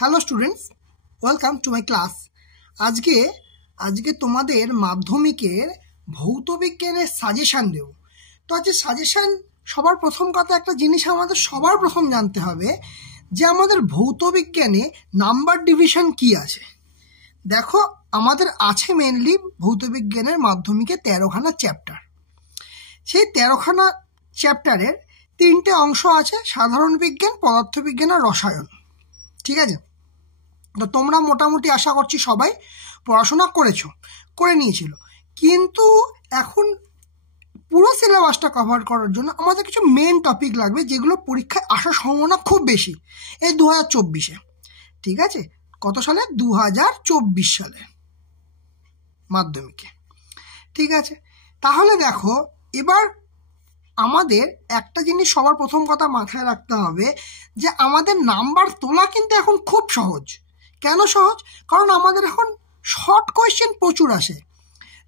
Hello students, welcome to my class. আজকে তোমাদের মাধ্যমিকের ভৌত বিজ্ঞানের সাজেশান দেব। তো আজকে সাজেশান সবার প্রথম কথা একটা জিনিস আমাদের সবার প্রথম জানতে হবে যে আমাদের ভৌত বিজ্ঞানে নাম্বার ডিভিশন কি আছে। দেখো, আমাদের আছে মেনলি ভৌত বিজ্ঞানের মাধ্যমিকে 13খানা চ্যাপ্টার। সেই 13খানা চ্যাপ্টারের 3টে অংশ আছে, সাধারণ বিজ্ঞান, পদার্থবিজ্ঞান আর রসায়ন। ঠিক আছে, তো তোমরা মোটামুটি আশা করছি সবাই পড়াশোনা করে নিয়েছিল, কিন্তু এখন পুরো সিলেবাসটা কভার করার জন্য আমাদের কিছু মেন টপিক লাগবে যেগুলো পরীক্ষায় আসার সম্ভাবনা খুব বেশি এই 2024-এ। ঠিক আছে, কত সালে? 2024 সালে মাধ্যমিকে। ঠিক আছে, তাহলে দেখো এবার আমাদের একটা জিনিস সবার প্রথম কথা মাথায় রাখতে হবে যে আমাদের নাম্বার তোলা কিন্তু এখন খুব সহজ। কেন সহজ? কারণ আমাদের এখন শর্ট কোয়েশ্চেন প্রচুর আসে।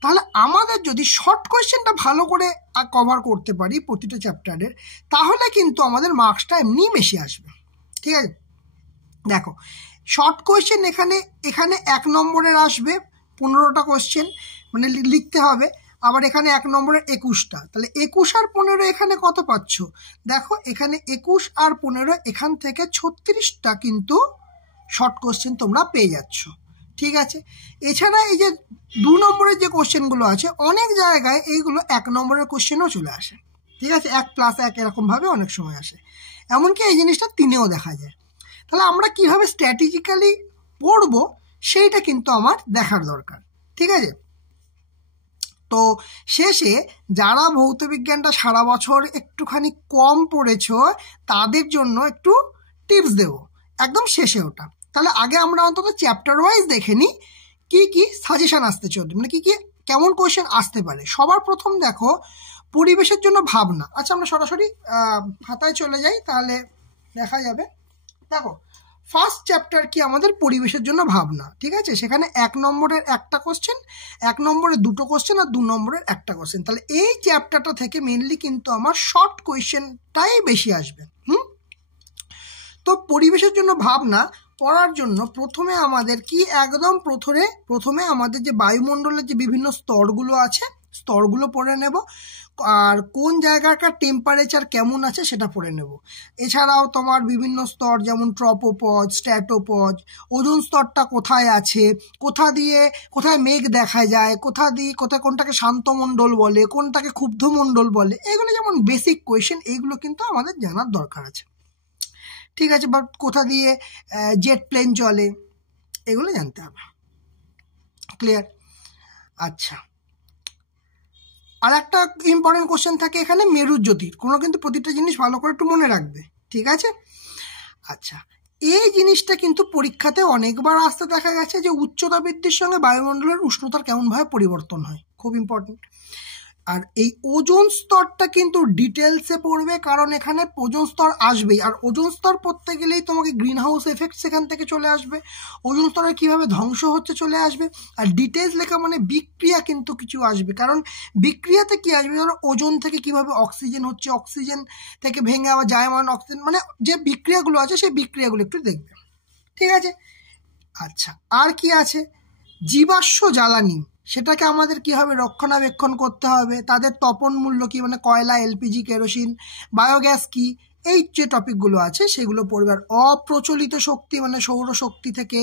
তাহলে আমাদের যদি শর্ট কোয়েশ্চেনটা ভালো করে কভার করতে পারি প্রতিটা চ্যাপ্টারের, তাহলে কিন্তু আমাদের মার্কসটা এমনি বেশি আসবে। ঠিক আছে, দেখো শর্ট কোয়েশ্চেন এখানে 1 নম্বরের আসবে 15টা কোয়েশ্চেন, মানে লিখতে হবে। আবার এখানে 1 নম্বরের 21টা, তাহলে 21 আর 15 এখানে কত পাচ্ছ? দেখো এখানে 21 আর 15, এখান থেকে 36টা কিন্তু শর্ট কোয়েশ্চেন তোমরা পেয়ে যাচ্ছ। ঠিক আছে, এছাড়া এই যে 2 নম্বরের যে কোয়েশ্চেনগুলো আছে, অনেক জায়গায় এইগুলো 1 নম্বরের কোয়েশ্চেনও চলে আসে। ঠিক আছে, 1+1 এরকমভাবে অনেক সময় আসে, এমনকি এই জিনিসটা 3-এও দেখা যায়। তাহলে আমরা কিভাবে স্ট্র্যাটেজিক্যালি পড়বো সেইটা কিন্তু আমার দেখার দরকার। ঠিক আছে, তো শেষে যারা ভৌতবিজ্ঞানটা সারা বছর একটুখানি কম পড়েছ তাদের জন্য একটু টিপস দেব একদম শেষে ওটা। তাহলে আগে আমরা অন্তত চ্যাপ্টার ওয়াইজ দেখে নিই কি কি সাজেশন আসতে চলবে, মানে কি কি কেমন কোয়েশ্চেন আসতে পারে। সবার প্রথম দেখো পরিবেশের জন্য ভাবনা। আচ্ছা, আমরা সরাসরি খাতায় চলে যাই, তাহলে দেখা যাবে। দেখো ফার্স্ট চ্যাপ্টার কি আমাদের পরিবেশের জন্য ভাবনা। ঠিক আছে, সেখানে 1 নম্বরের 1টা কোশ্চেন, 1 নম্বরের 2টো কোশ্চেন আর 2 নম্বরের 1টা কোশ্চেন। তাহলে এই চ্যাপ্টারটা থেকে মেনলি কিন্তু আমার শর্ট কোয়েশ্চেনটাই বেশি আসবে। তো পরিবেশের জন্য ভাবনা পড়ার জন্য প্রথমে আমাদের কি একদম প্রথমে আমাদের যে বায়ুমণ্ডলের যে বিভিন্ন স্তরগুলো আছে স্তরগুলো পড়ে নেব, আর কোন জায়গাকার টেম্পারেচার কেমন আছে সেটা পড়ে নেব। এছাড়াও তোমার বিভিন্ন স্তর যেমন ট্রপোপজ, স্ট্র্যাটোপজ, ওজোন স্তরটা কোথায় আছে, কোথায় মেঘ দেখা যায়, কোথায় কোনটাকে শান্তমণ্ডল বলে, কোনটাকে ক্ষুব্ধমণ্ডল বলে, এগুলো যেমন বেসিক কোয়েশ্চেন, এইগুলো কিন্তু আমাদের জানার দরকার আছে। ঠিক আছে, বা কোথা দিয়ে জেট প্লেন চলে, এগুলো জানতে হবে। ক্লিয়ার? আচ্ছা, আর একটা ইম্পর্টেন্ট কোশ্চেন থাকে এখানে মেরুজ্যোতির, কোনো কিন্তু প্রতিটা জিনিস ভালো করে একটু মনে রাখবে। ঠিক আছে, আচ্ছা এই জিনিসটা কিন্তু পরীক্ষাতে অনেকবার আসতে দেখা গেছে যে উচ্চতা বৃদ্ধির সঙ্গে বায়ুমণ্ডলের উষ্ণতার কেমনভাবে পরিবর্তন হয়, খুব ইম্পর্টেন্ট। আর এই ওজোন স্তরটা কিন্তু ডিটেলসে পড়বে, কারণ এখানে ওজোন স্তর আসবেই, আর ওজোন স্তর পড়তে গেলেই তোমাকে গ্রিন হাউস এফেক্ট সেখান থেকে চলে আসবে, ওজোন স্তরের কীভাবে ধ্বংস হচ্ছে চলে আসবে, আর ডিটেলস লেখা মানে বিক্রিয়া কিন্তু কিছু আসবে। কারণ বিক্রিয়াতে কি আসবে, ধরো ওজোন থেকে কিভাবে অক্সিজেন হচ্ছে, অক্সিজেন থেকে ভেঙে আবার জায়মান অক্সিজেন, মানে যে বিক্রিয়াগুলো আছে সেই বিক্রিয়াগুলো একটু দেখবে। ঠিক আছে, আচ্ছা আর কি আছে? জীবাশ্ম জ্বালানি, সেটাকে আমাদের কীভাবে রক্ষণাবেক্ষণ করতে হবে, তাদের তপন মূল্য কী, মানে কয়লা, এলপিজি, কেরোসিন, বায়োগ্যাস কি, এই যে টপিকগুলো আছে সেগুলো পড়বে। আর অপ্রচলিত শক্তি মানে সৌরশক্তি থেকে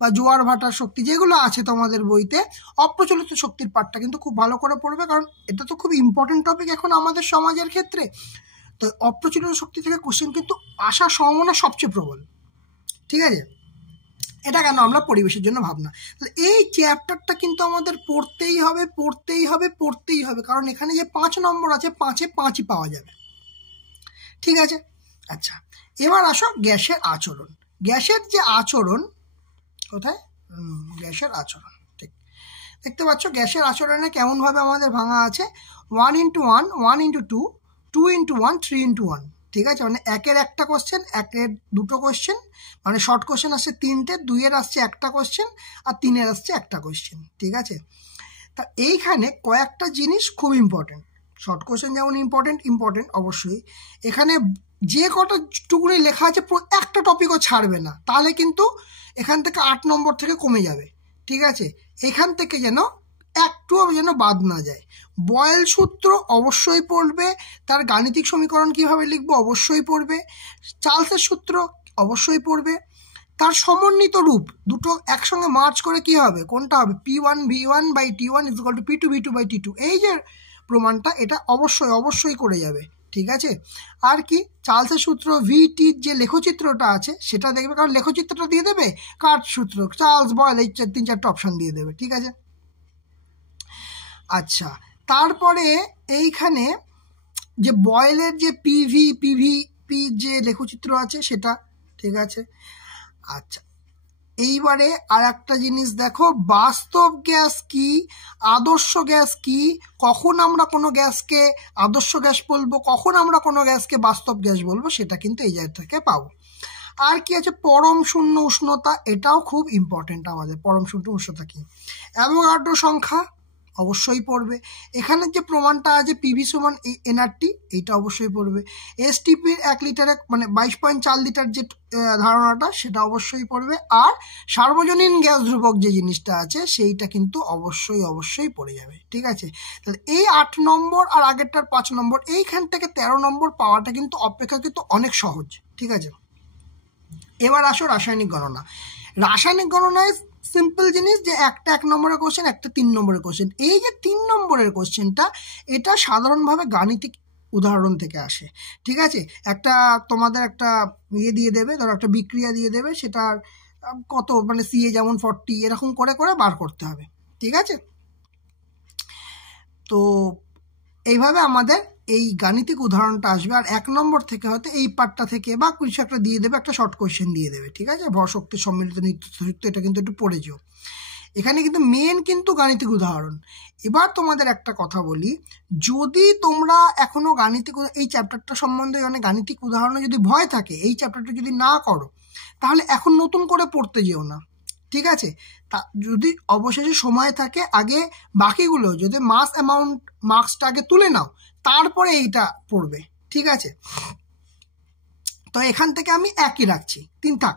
বা জোয়ার ভাটার শক্তি যেগুলো আছে তোমাদের বইতে, অপ্রচলিত শক্তির পার্টটা কিন্তু খুব ভালো করে পড়বে, কারণ এটা তো খুব ইম্পর্টেন্ট টপিক এখন আমাদের সমাজের ক্ষেত্রে। তো অপ্রচলিত শক্তি থেকে কোশ্চেন কিন্তু আসার সম্ভাবনা সবচেয়ে প্রবল। ঠিক আছে, এটা কেন? আমরা পরিবেশের জন্য ভাবনা। এই চ্যাপ্টারটা কিন্তু আমাদের পড়তেই হবে, কারণ এখানে যে 5 নম্বর আছে 5-এ 5ই পাওয়া যাবে। ঠিক আছে, আচ্ছা এবার আসো গ্যাসের আচরণ। গ্যাসের যে আচরণ কোথায়? গ্যাসের আচরণ, ঠিক দেখতে পাচ্ছ গ্যাসের আচরণে কেমনভাবে আমাদের ভাঙা আছে, 1:1, 1:2, 2:1, 3:1। ঠিক আছে, মানে 1-এর 1টা কোশ্চেন, 1-এর 2টো কোশ্চেন, মানে শর্ট কোশ্চেন আসছে 3টে, 2-এর আসছে 1টা কোশ্চেন, আর 3-এর আসছে 1টা কোশ্চেন। ঠিক আছে, তা এইখানে কয়েকটা জিনিস খুব ইম্পর্টেন্ট। শর্ট কোশ্চেন যেমন ইম্পর্টেন্ট অবশ্যই, এখানে যে কটা টুকুনি লেখা আছে একটা টপিকও ছাড়বে না, তাহলে কিন্তু এখান থেকে 8 নম্বর থেকে কমে যাবে। ঠিক আছে, এখান থেকে যেন একটুও যেন বাদ না যায়। বয়েল সূত্র অবশ্যই পড়বে, তার গাণিতিক সমীকরণ কিভাবে লিখবো অবশ্যই পড়বে, চার্লসের সূত্র অবশ্যই পড়বে, তার সমন্বিত রূপ দুটো একসঙ্গে মার্চ করে কি হবে, কোনটা হবে, P1V1/T1 = P2V2/T2, এই যে প্রমাণটা এটা অবশ্যই করে যাবে। ঠিক আছে, আর কি চার্লসের সূত্র VT যে লেখচিত্রটা আছে সেটা দেখবে, কারণ লেখচিত্রটা দিয়ে দেবে কার সূত্র, চার্লস বয়েল, এই 3-4টা অপশন দিয়ে দেবে। ঠিক আছে, আচ্ছা তারপরে এইখানে যে বয়েলের যে PV যে লেখচিত্র আছে সেটা। ঠিক আছে, আচ্ছা এইবারে আর একটা জিনিস দেখো, বাস্তব গ্যাস কি, আদর্শ গ্যাস কি, কখন আমরা কোনো গ্যাসকে আদর্শ গ্যাস বলবো, কখন আমরা কোনো গ্যাসকে বাস্তব গ্যাস বলবো, সেটা কিন্তু এই জায়গা থেকে পাবো। আর কি আছে, পরম শূন্য উষ্ণতা, এটাও খুব ইম্পর্টেন্ট আমাদের। পরম শূন্য উষ্ণতা কি, অ্যাভোগাড্রো সংখ্যা অবশ্যই পড়বে, এখানে যে প্রমাণটা আছে PV = nRT, এইটা অবশ্যই পড়বে, STPর 1 লিটারে মানে 22.4 লিটার যে ধারণাটা সেটা অবশ্যই পড়বে, আর সার্বজনীন গ্যাস ধ্রুবক যে জিনিসটা আছে সেইটা কিন্তু অবশ্যই পড়ে যাবে। ঠিক আছে, তাহলে এই 8 নম্বর আর আগেরটার 5 নম্বর, এইখান থেকে 13 নম্বর পাওয়াটা কিন্তু অপেক্ষাকৃত অনেক সহজ। ঠিক আছে, এবার আসো রাসায়নিক গণনা। রাসায়নিক গণনায় সিম্পল জিনিস যে একটা 1 নম্বরের কোশ্চেন, একটা 3 নম্বরের কোশ্চেন। এই যে 3 নম্বরের কোশ্চেনটা, এটা সাধারণভাবে গাণিতিক উদাহরণ থেকে আসে। ঠিক আছে, একটা তোমাদের একটা দিয়ে দেবে, ধরো একটা বিক্রিয়া দিয়ে দেবে, সেটার কত মানে CA যেমন 40 এরকম করে বার করতে হবে। ঠিক আছে, তো এইভাবে আমাদের এই গাণিতিক উদাহরণটা আসবে, আর 1 নম্বর থেকে হয়তো এই পার্টটা থেকে বা কিছু একটা দিয়ে দেবে, একটা শর্ট কোয়েশ্চেন দিয়ে দেবে। ঠিক আছে, ভর শক্তি সম্মিলিত নিত্যসূত্র, এটা কিন্তু একটু পড়ে যেও, এখানে কিন্তু মেন কিন্তু গাণিতিক উদাহরণ। এবার তোমাদের একটা কথা বলি, যদি তোমরা এখনো গাণিতিক এই চ্যাপ্টারটা সম্বন্ধে অনেক গাণিতিক উদাহরণে যদি ভয় থাকে, এই চ্যাপ্টারটা যদি না করো, তাহলে এখন নতুন করে পড়তে যেও না। ঠিক আছে, তা যদি অবশেষে সময় থাকে, আগে বাকিগুলো যদি মার্কসটা আগে তুলে নাও, তারপরে এইটা পড়বে। ঠিক আছে, তো এখান থেকে আমি একই রাখছি, 3 থাক।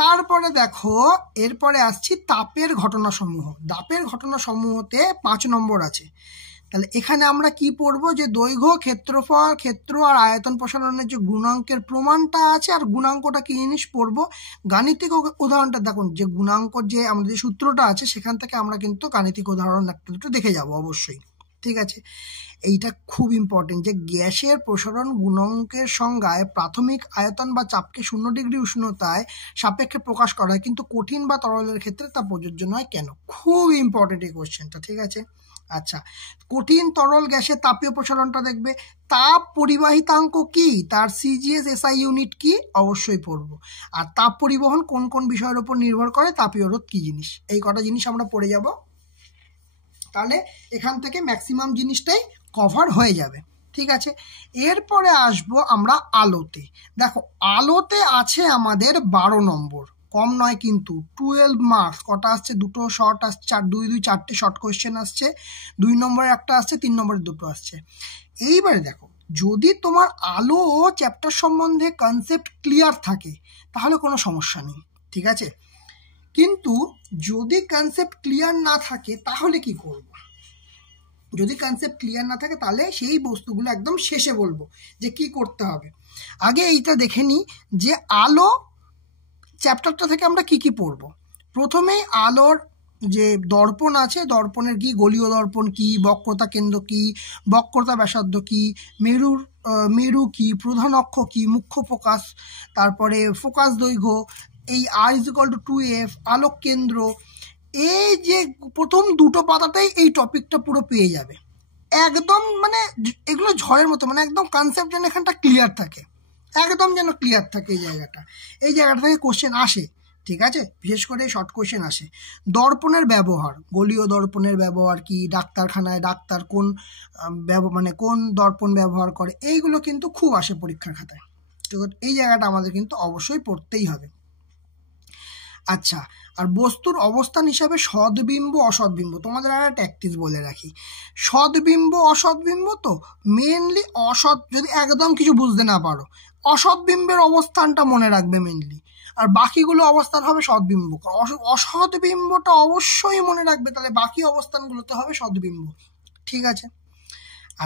তারপরে দেখো, এরপরে আসছি তাপের ঘটনাসমূহ। তাপের ঘটনাসমূহতে 5 নম্বর আছে। তাহলে এখানে আমরা কি পড়বো, যে দৈর্ঘ্য, ক্ষেত্রফল, ক্ষেত্র আর আয়তন প্রসারণের যে গুণাঙ্কের প্রমাণটা আছে, আর গুণাঙ্কটা কি জিনিস পড়বো। গাণিতিক উদাহরণটা দেখুন, যে গুণাঙ্ক যে আমাদের সূত্রটা আছে সেখান থেকে আমরা কিন্তু গাণিতিক উদাহরণ একটা দুটো দেখে যাব অবশ্যই। ঠিক আছে, এইটা খুব ইম্পর্টেন্ট, যে গ্যাসের প্রসারণ গুণাঙ্কের সংজ্ঞায় প্রাথমিক আয়তন বা চাপকে 0 ডিগ্রি উষ্ণতায় সাপেক্ষে প্রকাশ করা হয়, কিন্তু কঠিন বা তরলের ক্ষেত্রে তা প্রযোজ্য নয় কেন। খুব ইম্পর্টেন্ট এই কোশ্চেনটা। ঠিক আছে, আচ্ছা কঠিন তরল গ্যাসের তাপীয় প্রসারণটা দেখবে, তাপ পরিবাহিতাঙ্ক কি, তার CGS SI ইউনিট কি, অবশ্যই পড়বো। আর তাপ পরিবহন কোন কোন বিষয়ের উপর নির্ভর করে, তাপীয় রোধ কি জিনিস, এই কটা জিনিস আমরা পড়ে যাব। তাহলে এখান থেকে ম্যাক্সিমাম জিনিসটাই কভার হয়ে যাবে। ঠিক আছে, এরপরে আসবো আমরা আলোতে। দেখো আলোতে আছে আমাদের 12 নম্বর, কম নয় কিন্তু, 12 মার্কস। কটা আসছে, দুটো শর্ট আসছে, 4-2-4টে শর্ট কোয়েশ্চেন আসছে, 2 নম্বরের একটা আসছে, 3 নম্বরের দুটো আসছে। এইবারে দেখো, যদি তোমার আলো চ্যাপ্টার সম্বন্ধে কনসেপ্ট ক্লিয়ার থাকে তাহলে কোনো সমস্যা নেই। ঠিক আছে, কিন্তু যদি কনসেপ্ট ক্লিয়ার না থাকে তাহলে কি করব, যদি কনসেপ্ট ক্লিয়ার না থাকে তাহলে সেই বস্তুগুলো একদম শেষে বলবো যে কি করতে হবে। আগে এইটা দেখে নিই যে আলো চ্যাপ্টারটা থেকে আমরা কি কি পড়ব। প্রথমেই আলোর যে দর্পণ আছে, দর্পণের কি, গোলীয় দর্পণ কি, বক্রতা কেন্দ্র কি, বক্রতা ব্যাসার্ধ কি, মেরু কি, প্রধান অক্ষ কি, মুখ্য ফোকাস, তারপরে ফোকাস দৈর্ঘ্য, এই R=2F, আলোক কেন্দ্র, এই যে প্রথম দুটো পাতাটাই এই টপিকটা পুরো পেয়ে যাবে একদম, মানে এগুলো ঝড়ের মতো, মানে একদম কনসেপ্ট যেন এখানটা ক্লিয়ার থাকে, একদম যেন ক্লিয়ার থাকে এই জায়গাটা থেকে কোশ্চেন আসে। ঠিক আছে, বিশেষ করে শর্ট কোশ্চেন আসে। দর্পণের ব্যবহার, গোলীয় দর্পণের ব্যবহার কি, ডাক্তারখানায় ডাক্তার কোন মানে কোন দর্পণ ব্যবহার করে, এইগুলো কিন্তু খুব আসে পরীক্ষার খাতায়। ঠিক আছে, এই জায়গাটা আমাদের কিন্তু অবশ্যই পড়তেই হবে। আচ্ছা, আর বস্তুর অবস্থান হিসাবে সদ্বিম্ব অসদ্বিম্ব, তোমাদের আর একটা ট্যাকটিস বলে রাখি, সদ্বিম্ব অসদ্বিম্ব তো মেনলি অসৎ, যদি একদম কিছু বুঝতে না পারো অসদ্বিম্বের অবস্থানটা মনে রাখবে মেনলি, আর বাকিগুলো অবস্থান হবে সদ্বিম্ব। অসদ্বিম্বটা অবশ্যই মনে রাখবে, তাহলে বাকি অবস্থানগুলোতে হবে সদ্বিম্ব। ঠিক আছে।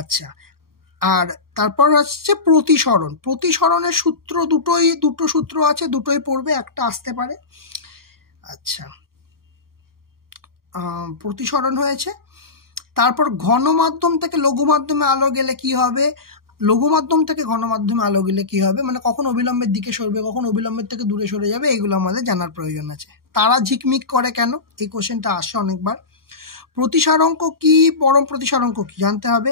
আচ্ছা, আর তারপর হচ্ছে প্রতিসরণ। প্রতিসরণের সূত্র দুটো সূত্র আছে, দুটোই পড়বে, একটা আসতে পারে। আচ্ছা, প্রতিসরণ হয়েছে। তারপর ঘন মাধ্যম থেকে লঘু মাধ্যমে আলো গেলে কি হবে, লঘু মাধ্যম থেকে ঘন মাধ্যমে আলো গেলে কি হবে, মানে কখন অবিলম্বের দিকে সরবে, কখন অবিলম্বের থেকে দূরে সরে যাবে, এগুলো আমাদের জানার প্রয়োজন আছে। তারা ঝিকমিক করে কেন, এই কোশ্চেনটা আসে অনেকবার। প্রতিসারাঙ্ক কি, পরম প্রতিসারাঙ্ক কি জানতে হবে।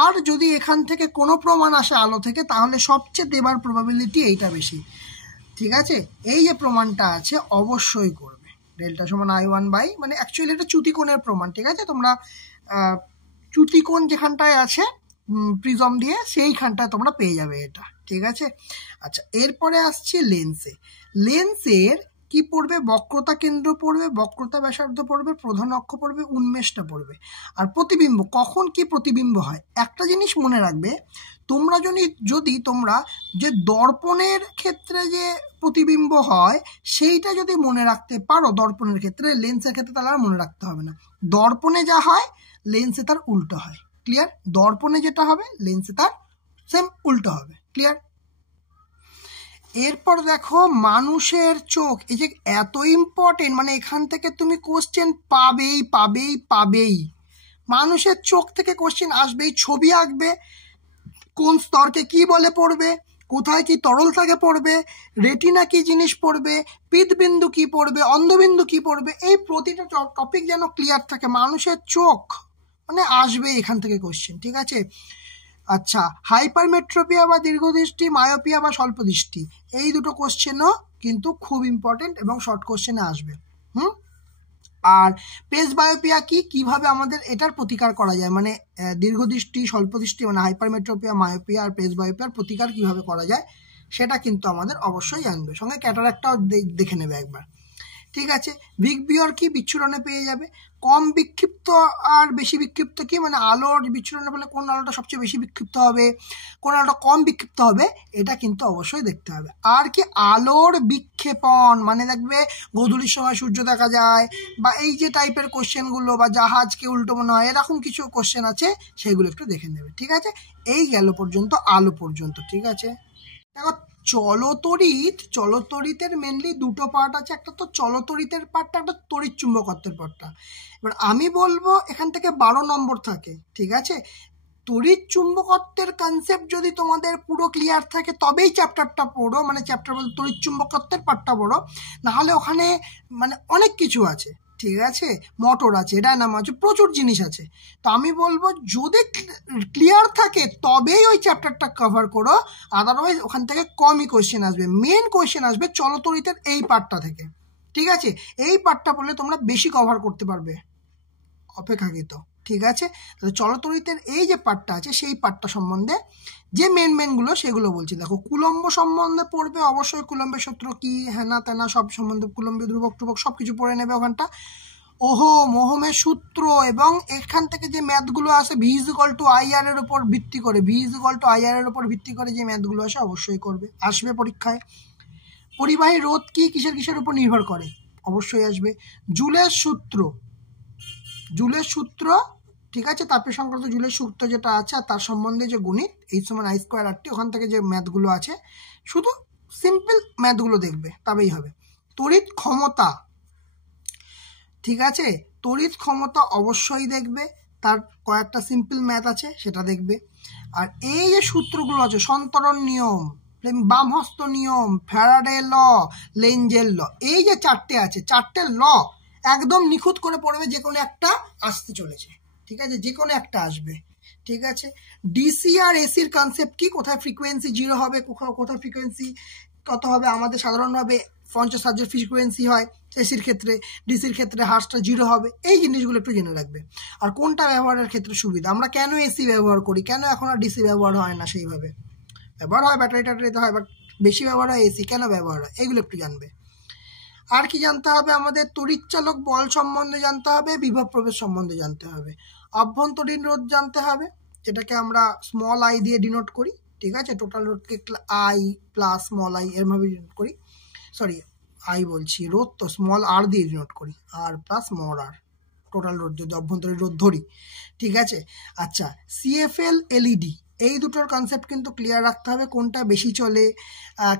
আর যদি এখান থেকে কোনো প্রমাণ আসে আলো থেকে, তাহলে সবচেয়ে দেবার প্রবাবিলিটি এইটা বেশি। ঠিক আছে, এই যে প্রমাণটা আছে অবশ্যই করবে, ডেল্টা সমান I1 বাই, মানে অ্যাকচুয়ালি এটা চ্যুতিকোণের প্রমাণ। ঠিক আছে, তোমরা চ্যুতিকোণ যেখানটায় আছে প্রিজম দিয়ে, সেইখানটায় তোমরা পেয়ে যাবে এটা। ঠিক আছে। আচ্ছা, এরপরে আসছে লেন্সে। লেন্সের কি পড়বে, বক্রতা কেন্দ্র পড়বে, বক্রতা ব্যাসার্ধ পড়বে, প্রধান অক্ষ পড়বে, উন্মেষটা পড়বে। আর প্রতিবিম্ব, কখন কি প্রতিবিম্ব হয়, একটা জিনিস মনে রাখবে, তোমরা যদি তোমরা যে দর্পণের ক্ষেত্রে যে প্রতিবিম্ব হয় সেইটা যদি মনে রাখতে পারো দর্পণের ক্ষেত্রে, লেন্সের ক্ষেত্রে তাহলে আর মনে রাখতে হবে না। দর্পণে যা হয় লেন্সে তার উল্টো হয়। ক্লিয়ার? দর্পণে যেটা হবে লেন্সে তার সেম উল্টো হবে। ক্লিয়ার? এরপর দেখো মানুষের চোখ, এই যে এত ইম্পর্টেন্ট, মানে এখান থেকে তুমি কোশ্চেন পাবেই পাবেই পাবেই। মানুষের চোখ থেকে কোশ্চেন আসবেই, ছবি আঁকবে, কোন স্তরকে কি বলে পড়বে, কোথায় কি তরল থাকে পড়বে, রেটিনা কি জিনিস পড়বে, পিতবিন্দু কি পড়বে, অন্ধবিন্দু কি পড়বে, এই প্রতিটা টপিক যেন ক্লিয়ার থাকে। মানুষের চোখ মানে আসবে এখান থেকে কোশ্চেন। ঠিক আছে। আচ্ছা, হাইপারমেট্রোপিয়া বা দীর্ঘদৃষ্টি, মায়োপিয়া বা স্বল্পদৃষ্টি, এই দুটো কোশ্চেনও কিন্তু খুব ইম্পর্টেন্ট এবং শর্ট কোশ্চেনে আসবে। আর প্রেসবায়োপিয়া কি, কিভাবে আমাদের এটার প্রতিকার করা যায়, মানে দীর্ঘদৃষ্টি, স্বল্পদৃষ্টি মানে হাইপারমেট্রোপিয়া, মায়োপিয়া আর প্রেসবায়োপিয়ার প্রতিকার কিভাবে করা যায় সেটা কিন্তু আমাদের অবশ্যই জানবে, সঙ্গে ক্যাটারাক্টটাও দেখে নেবে একবার। ঠিক আছে। ভিগবিয়র কি, বিচ্ছুরণে পেয়ে যাবে। কম বিক্ষিপ্ত আর বেশি বিক্ষিপ্ত কি, মানে আলোর বিচ্ছুরণে পেলে কোন আলোটা সবচেয়ে বেশি বিক্ষিপ্ত হবে, কোন আলোটা কম বিক্ষিপ্ত হবে, এটা কিন্তু অবশ্যই দেখতে হবে। আর কি, আলোর বিক্ষেপণ, মানে দেখবে গোধূলির সময় সূর্য দেখা যায়, বা এই যে টাইপের কোশ্চেনগুলো, বা জাহাজকে উল্টো মনে হয়, এরকম কিছু কোশ্চেন আছে, সেগুলো একটু দেখে নেবে। ঠিক আছে, এই গেল পর্যন্ত আলো পর্যন্ত। ঠিক আছে। দেখো, চলতরিতের মেনলি দুটো পার্ট আছে, একটা তো চলতরিতের পার্টটা, একটা তড়িৎ চুম্বকত্বের পার্টটা। এবার আমি বলবো এখান থেকে 12 নম্বর থাকে। ঠিক আছে, তড়িৎ চুম্বকত্বের কনসেপ্ট যদি তোমাদের পুরো ক্লিয়ার থাকে তবেই চ্যাপ্টারটা পড়ো, মানে চ্যাপ্টার বলতে তড়িৎ চুম্বকত্বের পার্টটা পড়ো, নাহলে ওখানে মানে অনেক কিছু আছে। ঠিক আছে, মোটর আছে, ডায়নামো আছে, প্রচুর জিনিস আছে। তো আমি বলবো যদি ক্লিয়ার থাকে তবেই ওই চ্যাপ্টারটা কভার করো, আদারওয়াইজ ওখান থেকে কমই কোয়েশ্চেন আসবে। মেন কোয়েশ্চেন আসবে চলতরিতের এই পার্টটা থেকে। ঠিক আছে, এই পার্টটা পড়লে তোমরা বেশি কভার করতে পারবে অপেক্ষাকৃত। ঠিক আছে, তাহলে চলতরিতের এই যে পার্টটা আছে সেই পার্টটা সম্বন্ধে যে মেনগুলো সেগুলো বলছি। দেখো, কুলম্ব সম্বন্ধে পড়বে অবশ্যই, কুলম্বের সূত্র কি, হ্যানা ত্যানা সব সম্বন্ধে, কুলম্বীয় ধ্রুবক টুবক সব কিছু পড়ে নেবে ওখানটা। ওহমের সূত্র, এবং এখান থেকে যে ম্যাথগুলো আসে V=IR এর উপর ভিত্তি করে, V=IR এর উপর ভিত্তি করে যে ম্যাথগুলো আসে অবশ্যই আসবে পরীক্ষায়। পরিবাহী রোধ কি, কিসের উপর নির্ভর করে, অবশ্যই আসবে। জুলের সূত্র, ঠিক আছে, তাপীয় সংক্রান্ত জুলের সূত্র যেটা আছে, আর তার সম্বন্ধে যে গণিত H=I²RT, ওখান থেকে যে ম্যাথগুলো আছে, শুধু সিম্পল ম্যাথগুলো দেখবে তবেই হবে। তড়িৎ ক্ষমতা, ঠিক আছে, তড়িৎ ক্ষমতা অবশ্যই দেখবে, তার কয়েকটা সিম্পল ম্যাথ আছে সেটা দেখবে। আর এই যে সূত্রগুলো আছে, সন্তরণ নিয়ম, বামহস্ত নিয়ম, ফ্যারাডে ল, লেঞ্জের ল, এই যে চারটে আছে, চারটে ল একদম নিখুঁত করে পড়বে, যে কোনো একটা আসতে চলেছে। ঠিক আছে, যে কোনো একটা আসবে। ঠিক আছে, ডিসি আর এসির কনসেপ্ট কি, কোথায় ফ্রিকোয়েন্সি 0 হবে, কোথায় ফ্রিকোয়েন্সি কত হবে, আমাদের সাধারণভাবে 50 হার্টজের ফ্রিকোয়েন্সি হয় এসির ক্ষেত্রে, ডিসির ক্ষেত্রে হার্টসটা 0 হবে, এই জিনিসগুলো একটু জেনে রাখবে। আর কোনটা ব্যবহারের ক্ষেত্রে সুবিধা, আমরা কেন এসি ব্যবহার করি, কেন এখন আর ডিসি ব্যবহার হয় না, সেইভাবে ব্যবহার হয়, ব্যাটারিতে হয়, বাট বেশি ব্যবহার হয় এসি, কেন ব্যবহার হয়, এগুলো একটু জানবে। আর কি জানতে হবে আমাদের? তড়িৎচালক বল সম্বন্ধে জানতে হবে, বিভব প্রভেদ সম্বন্ধে জানতে হবে, অভ্যন্তরীণ রোধ জানতে হবে, যেটাকে আমরা স্মল আই দিয়ে ডিনোট করি, ঠিক আছে? টোটাল রোধকে আই প্লাস স্মল আই এরভাবে ডিনোট করি, সরি আই বলছি, রোধ তো স্মল আর দিয়ে ডিনোট করি, R plus small R, total রোধ যদি অভ্যন্তরীণ রোধ ধরি, ঠিক আছে? আচ্ছা, সিএফএল এলইডি, এই দুটোর কনসেপ্ট কিন্তু ক্লিয়ার রাখতে হবে, কোনটা বেশি চলে,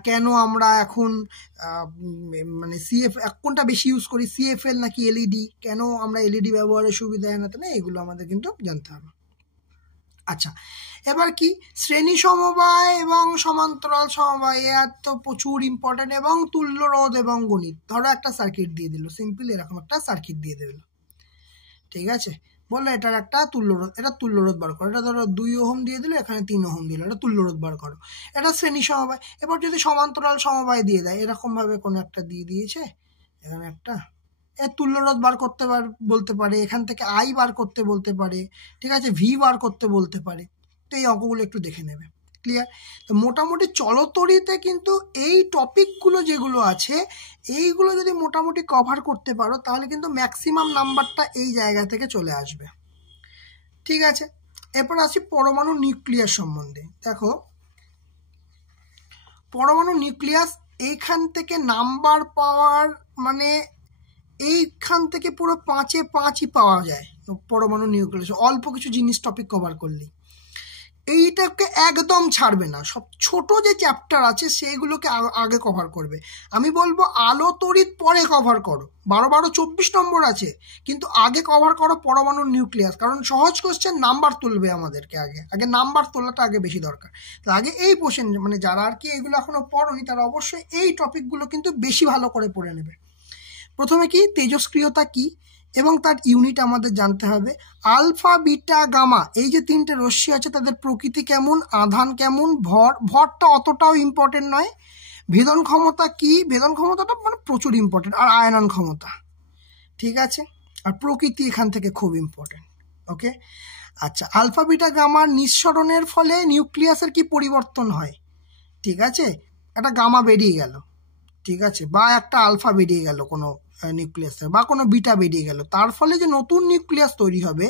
কেন আমরা এখন মানে কোনটা বেশি ইউজ করি, সিএফএল নাকি এলইডি, কেন আমরা এলইডি ব্যবহারের সুবিধা হয় না, তো না, এগুলো আমাদের কিন্তু জানতে হবে। আচ্ছা, এবার কি শ্রেণী সমবায় এবং সমান্তরাল সমবায়, এর তো প্রচুর ইম্পর্টেন্ট, এবং তুল্য রোধ এবং গণিত। ধরো একটা সার্কিট দিয়ে দিল, সিম্পল এরকম একটা সার্কিট দিয়ে দিল, ঠিক আছে? বললো এটার একটা তুল্যরোধ, এটা তুল্যরোধ বার করো, এটা ধরো 2 ওহম দিয়ে দিল, এখানে 3 ওহম দিল, এটা তুল্যরোধ বার করো, এটা শ্রেণী সমবায়। এবার যদি সমান্তরাল সমবায় দিয়ে দেয়, এরকম ভাবে কোনো একটা দিয়ে দিয়েছে, এখানে একটা, এর তুল্যরোধ বার করতে বলতে পারে, এখান থেকে আই বার করতে বলতে পারে, ঠিক আছে, ভি বার করতে বলতে পারে, তো এই অঙ্কগুলো একটু দেখে নেবে, ক্লিয়ার? তো মোটামুটি চলতরিতে কিন্তু এই টপিকগুলো যেগুলো আছে, এইগুলো যদি মোটামুটি কভার করতে পারো, তাহলে কিন্তু ম্যাক্সিমাম নাম্বারটা এই জায়গা থেকে চলে আসবে, ঠিক আছে? এরপর আসি পরমাণু নিউক্লিয়াস সম্বন্ধে। দেখো, পরমাণু নিউক্লিয়াস এইখান থেকে নাম্বার পাওয়ার মানে এইখান থেকে পুরো 5-এ 5ই পাওয়া যায় পরমাণু নিউক্লিয়াস, অল্প কিছু জিনিস টপিক কভার করলেই। এইটাকে একদম ছাড়বে না, সব ছোট যে চ্যাপ্টার আছে সেইগুলোকে আগে কভার করবে। আমি বলবো আলো তড়িৎ পরে কভার করো, 12-12-24 নম্বর আছে, কিন্তু আগে কভার করো পরমাণু নিউক্লিয়াস, কারণ সহজ কোশ্চেন নাম্বার তুলবে আমাদেরকে, আগে নাম্বার তোলাটা আগে বেশি দরকার। তো আগে এই পোর্শন, মানে যারা আর কি এগুলো এখনো পড়োনি, তারা অবশ্যই এই টপিকগুলো কিন্তু বেশি ভালো করে পড়ে নেবে। প্রথমে কি তেজস্ক্রিয়তা কি এবং তার ইউনিট আমাদের জানতে হবে, আলফা বিটা গামা এই যে 3টে রশ্মি আছে তাদের প্রকৃতি কেমন, আধান কেমন, ভরটা অতটাও ইম্পর্টেন্ট নয়, ভেদন ক্ষমতা কি, ভেদন ক্ষমতাটা মানে প্রচুর ইম্পর্টেন্ট, আর আয়নন ক্ষমতা, ঠিক আছে? আর প্রকৃতি এখান থেকে খুব ইম্পর্টেন্ট, ওকে? আচ্ছা, আলফা বিটা গামার নিঃসরণের ফলে নিউক্লিয়াসের কি পরিবর্তন হয়, ঠিক আছে? একটা গামা বেরিয়ে গেল, ঠিক আছে, বা একটা আলফা বেরিয়ে গেল কোনো নিউক্লিয়াসের, বা কোনো বিটা বেরিয়ে গেল, তার ফলে যে নতুন নিউক্লিয়াস তৈরি হবে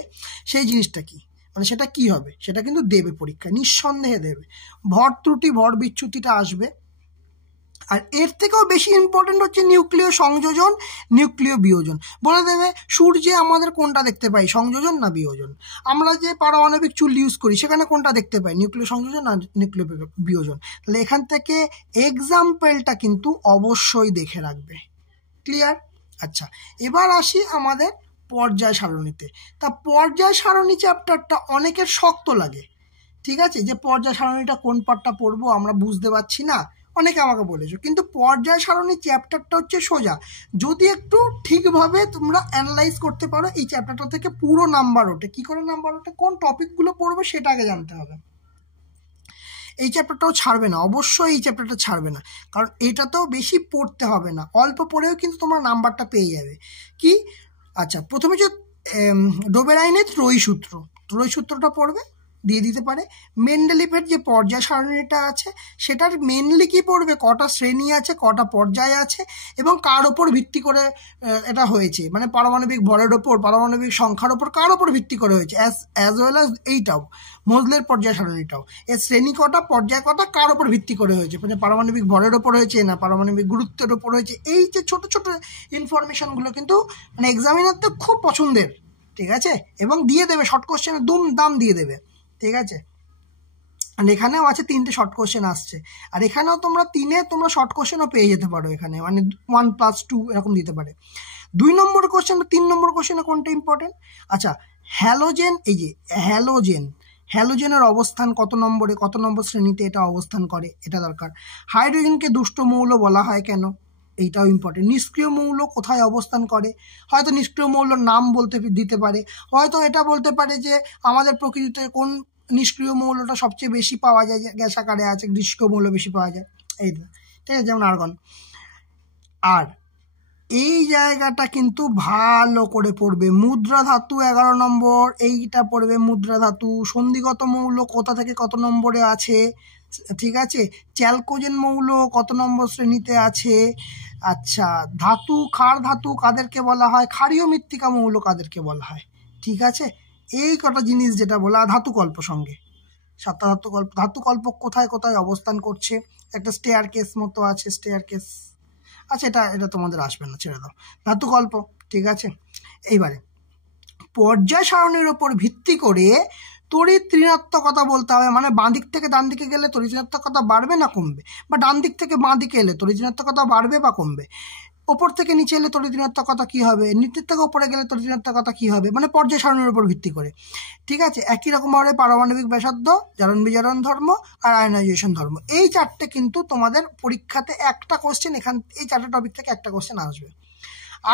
সেই জিনিসটা কি, মানে সেটা কি হবে, সেটা কিন্তু দেবে পরীক্ষা, নিঃসন্দেহে দেবে। ভর ত্রুটি, ভর বিচ্যুতিটা আসবে। আর এর থেকেও বেশি ইম্পর্টেন্ট হচ্ছে নিউক্লিয় সংযোজন, নিউক্লিয় বিয়োজন। বলে দেবে সূর্যে আমাদের কোনটা দেখতে পাই, সংযোজন না বিয়োজন? আমরা যে পারমাণবিক চুল ইউজ করি সেখানে কোনটা দেখতে পাই, নিউক্লিয় সংযোজন না নিউক্লিয় বিয়োজন? তাহলে এখান থেকে এক্সাম্পলটা কিন্তু অবশ্যই দেখে রাখবে, ক্লিয়ার? আচ্ছা, এবার আসি আমাদের পর্যায় সারণীতে। তা পর্যায় সারণী চ্যাপ্টারটা অনেকের শক্ত লাগে, ঠিক আছে, যে পর্যায় সারণীটা কোন পার্টটা পড়বো আমরা বুঝতে পারছি না, অনেকে আমাকে বলেছো, কিন্তু পর্যায় সারণী চ্যাপ্টারটা হচ্ছে সোজা, যদি একটু ঠিকভাবে তোমরা অ্যানালাইজ করতে পারো, এই চ্যাপ্টারটা থেকে পুরো নাম্বার ওঠে। কি করে নাম্বার ওঠে? কোন টপিকগুলো পড়বে সেটা আগে জানতে হবে। এই চ্যাপ্টারটাও ছাড়বে না, অবশ্যই এই চ্যাপ্টারটা ছাড়বে না, কারণ এটাতেও বেশি পড়তে হবে না, অল্প পড়েও কিন্তু তোমরা নাম্বারটা পেয়ে যাবে। কি? আচ্ছা, প্রথমে যে ডোবেরাইনের ত্রয়ী সূত্রটা পড়বে, দিয়ে দিতে পারে। মেন্ডেলিভের যে পর্যায় সারণীটা আছে সেটার মেনলি কি পড়বে, কটা শ্রেণী আছে, কটা পর্যায় আছে, এবং কার ওপর ভিত্তি করে এটা হয়েছে, মানে পারমাণবিক ভরের ওপর, পারমাণবিক সংখ্যার ওপর, কার ওপর ভিত্তি করে হয়েছে, অ্যাজ ওয়েল অ্যাজ এইটাও মোজলের পর্যায় সারণীটাও, এর শ্রেণী কটা, পর্যায় কটা, কার ওপর ভিত্তি করে হয়েছে, মানে পারমাণবিক ভরের ওপর হয়েছে না পারমাণবিক গুরুত্বের ওপর হয়েছে, এই যে ছোট ছোট ইনফরমেশনগুলো কিন্তু মানে এক্সামিনার তো খুব পছন্দের, ঠিক আছে, এবং দিয়ে দেবে শর্ট কোশ্চেনে দুম দাম দিয়ে দেবে, ঠিক আছে? আর এখানেও আছে 3টে শর্ট কোশ্চেন আসছে, আর এখানেও তোমরা 3-এ তোমরা শর্ট কোশ্চেনও পেয়ে যেতে পারো, এখানে মানে 1+2 এরকম দিতে পারে। 2 নম্বর কোশ্চেন, 3 নম্বর কোশ্চেনে কোনটা ইম্পর্টেন্ট? আচ্ছা, হ্যালোজেন, এই যে হ্যালোজেনের অবস্থান কত নম্বরে, কত নম্বর শ্রেণীতে এটা অবস্থান করে, এটা দরকার। হাইড্রোজেনকে দুষ্ট মৌল বলা হয় কেন, এইটাও ইম্পর্টেন্ট। নিষ্ক্রিয় মৌল কোথায় অবস্থান করে, হয়তো নিষ্ক্রিয় মৌলর নাম বলতে দিতে পারে, হয়তো এটা বলতে পারে যে আমাদের প্রকৃতিতে কোন নিষ্ক্রিয় মৌলটা সবচেয়ে বেশি পাওয়া যায়, গ্যাস আকারে আছে, নিষ্ক্রিয় মৌল বেশি পাওয়া যায়, এই ঠিক আছে, যেমন আর্গন। আর এই জায়গাটা কিন্তু ভালো করে পড়বে, মুদ্রা ধাতু 11 নম্বর, এইটা পড়বে মুদ্রা ধাতু। সন্ধিগত মৌল কোথা থেকে কত নম্বরে আছে ঠিক আছে, চ্যালকোজেন মৌল কত নম্বর শ্রেণীতে আছে, আচ্ছা ধাতু, ক্ষার ধাতু কাদেরকে বলা হয়, ক্ষারীয় মৃত্তিকা মৌল কাদেরকে বলা হয়, ঠিক আছে, এই কটা জিনিস যেটা বলা। ধাতুকল্প সঙ্গে 7টা ধাতুকল্প, ধাতুকল্প কোথায় কোথায় অবস্থান করছে, একটা স্টেয়ার কেস মতো আছে, স্টেয়ার কেস, আচ্ছা এটা তোমাদের আসবে না, ছেড়ে দাও, ধাতুকল্প, ঠিক আছে। এইবারে পর্যায় সারণীর ওপর ভিত্তি করে তড়িৎ ঋণাত্মকতা বলতে হবে, মানে বাঁ দিক থেকে ডান দিকে গেলে তড়িৎ ঋণাত্মকতা বাড়বে না কমবে, বা ডান দিক থেকে বাঁ দিকে এলে তড়িৎ ঋণাত্মকতা বাড়বে বা কমবে, ওপর থেকে নিচে এলে তড়িৎ ঋণাত্মকতা কী হবে, নিচের থেকে ওপরে গেলে তড়িৎ ঋণাত্মকতা কী হবে, মানে পর্যায় সারণীর উপর ভিত্তি করে, ঠিক আছে। একই রকমভাবে পারমাণবিক ব্যাসার্ধ, জারণ বিজারণ ধর্ম আর আয়নাইজেশন ধর্ম, এই চারটে কিন্তু তোমাদের পরীক্ষাতে একটা কোশ্চেন, এই চারটে টপিক থেকে একটা কোশ্চেন আসবে।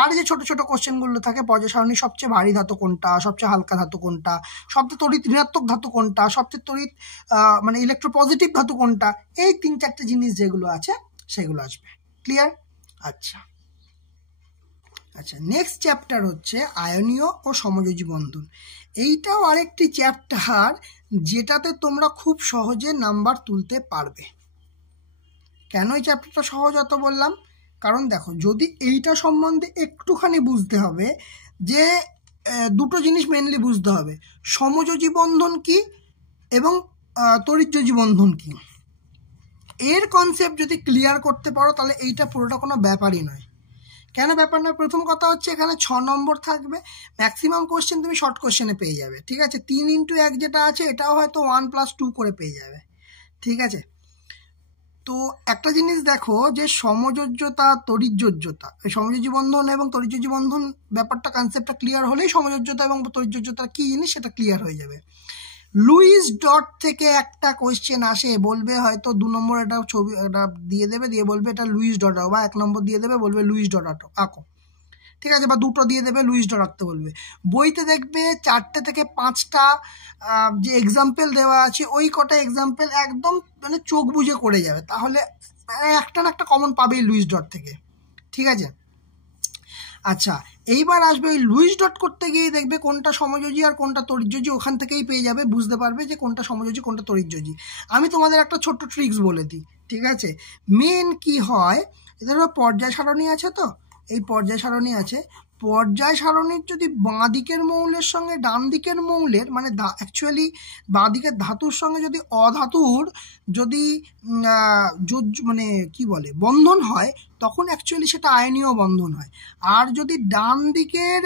আর যে ছোট ছোট কোশ্চেনগুলো থাকে, পর্যায় সারণী সবচেয়ে ভারী ধাতু কোনটা, সবচেয়ে হালকা ধাতু কোনটা, সবচেয়ে তড়িৎ ঋণাত্মক ধাতু কোনটা, সবচেয়ে তড়িৎ মানে ইলেকট্রোপজিটিভ ধাতু কোনটা, এই 3-4টে জিনিস যেগুলো আছে সেগুলো আসবে। ক্লিয়ার? আচ্ছা, নেক্সট চ্যাপ্টার হচ্ছে আয়নীয় ও সমযোজী বন্ধন। এইটাও আরেকটি চ্যাপ্টার যেটাতে তোমরা খুব সহজে নাম্বার তুলতে পারবে। কেন এই চ্যাপ্টারটা সহজ অত বললাম, কারণ দেখো, যদি এইটা সম্বন্ধে একটুখানি বুঝতে হবে, যে দুটো জিনিস মেনলি বুঝতে হবে, সমযোজী বন্ধন কি এবং তড়িৎযোজী বন্ধন কি, এর কনসেপ্ট যদি ক্লিয়ার করতে পারো তাহলে এইটা পুরোটা কোনো ব্যাপারই নয়। কেন ব্যাপার নয়? প্রথম কথা হচ্ছে এখানে 6 নম্বর থাকবে, ম্যাক্সিমাম কোশ্চেন তুমি শর্ট কোশ্চেনে পেয়ে যাবে, ঠিক আছে। 3x1 যেটা আছে এটাও হয়তো 1+2 করে পেয়ে যাবে, ঠিক আছে। তো একটা জিনিস দেখো, যে সমযোজ্যতা তড়িৎযোজ্যতা, সমযোজী বন্ধন এবং তড়িৎযোজী বন্ধন ব্যাপারটা, কনসেপ্টটা ক্লিয়ার হলেই সমযোজ্যতা এবং তড়িৎযোজ্যতা কি জিনিস সেটা ক্লিয়ার হয়ে যাবে। লুইস ডট থেকে একটা কোয়েশ্চেন আসে, বলবে হয়তো 2 নম্বর একটা ছবি একটা দিয়ে দেবে, দিয়ে বলবে এটা লুইস ডট, বা 1 নম্বর দিয়ে দেবে, বলবে লুইস ডট আঁকো, ঠিক আছে, বা 2টো দিয়ে দেবে, লুইস ডট আঁকতে বলবে। বইতে দেখবে 4টে থেকে 5টা যে এক্সাম্পল দেওয়া আছে, ওই কটা এক্সাম্পল একদম মানে চোখ বুজে করে যাবে, তাহলে একটা না একটা কমন পাবেই লুইস ডট থেকে, ঠিক আছে। আচ্ছা, এইবার আসবে ওই লুইস ডট করতে গিয়ে দেখবে কোনটা সমযোজী আর কোনটা তড়িৎযোজী, ওখান থেকেই পেয়ে যাবে, বুঝতে পারবে যে কোনটা সমযোজী কোনটা তড়িৎযোজী। আমি তোমাদের একটা ছোট্ট ট্রিক্স বলে দিই, ঠিক আছে। মেন কি হয়, এদের পর্যায় সারণী আছে, তো এই পর্যায় সারণী আছে, পর্যায় সারণীর যদি বাঁ দিকের মৌলের সঙ্গে ডান দিকের মৌলের, মানে অ্যাকচুয়ালি বাঁ দিকের ধাতুর সঙ্গে যদি অধাতুর যদি মানে কি বলে বন্ধন হয়, তখন অ্যাকচুয়ালি সেটা আয়নীয় বন্ধন হয়। আর যদি ডান দিকের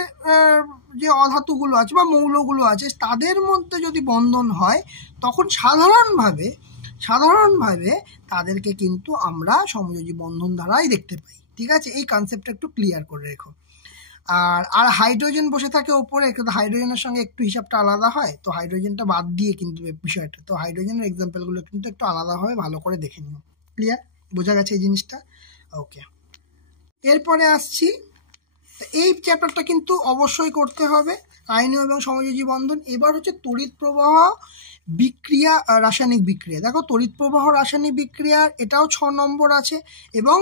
যে অধাতুগুলো আছে বা মৌলগুলো আছে তাদের মধ্যে যদি বন্ধন হয়, তখন সাধারণভাবে তাদেরকে কিন্তু আমরা সমযোজী বন্ধন দ্বারাই দেখতে পাই, ঠিক আছে। এই কনসেপ্টটা একটু ক্লিয়ার করে রেখো। আর হাইড্রোজেন বসে থাকে ওপরে, কিন্তু হাইড্রোজেনের সঙ্গে একটু হিসাবটা আলাদা হয়, তো হাইড্রোজেনটা বাদ দিয়ে কিন্তু বিষয়টা, তো হাইড্রোজেনের এক্সাম্পলগুলো কিন্তু একটু আলাদাভাবে ভালো করে দেখে নিও। ক্লিয়ার? বোঝা গেছে এই জিনিসটা? ওকে, এরপরে আসছি, এই চ্যাপ্টারটা কিন্তু অবশ্যই করতে হবে, আয়নীয় এবং সমযোজী বন্ধন। এবার হচ্ছে তড়িৎ প্রবাহ বিক্রিয়া, রাসায়নিক বিক্রিয়া। দেখো, তড়িৎ প্রবাহ রাসায়নিক বিক্রিয়ার এটাও 6 নম্বর আছে, এবং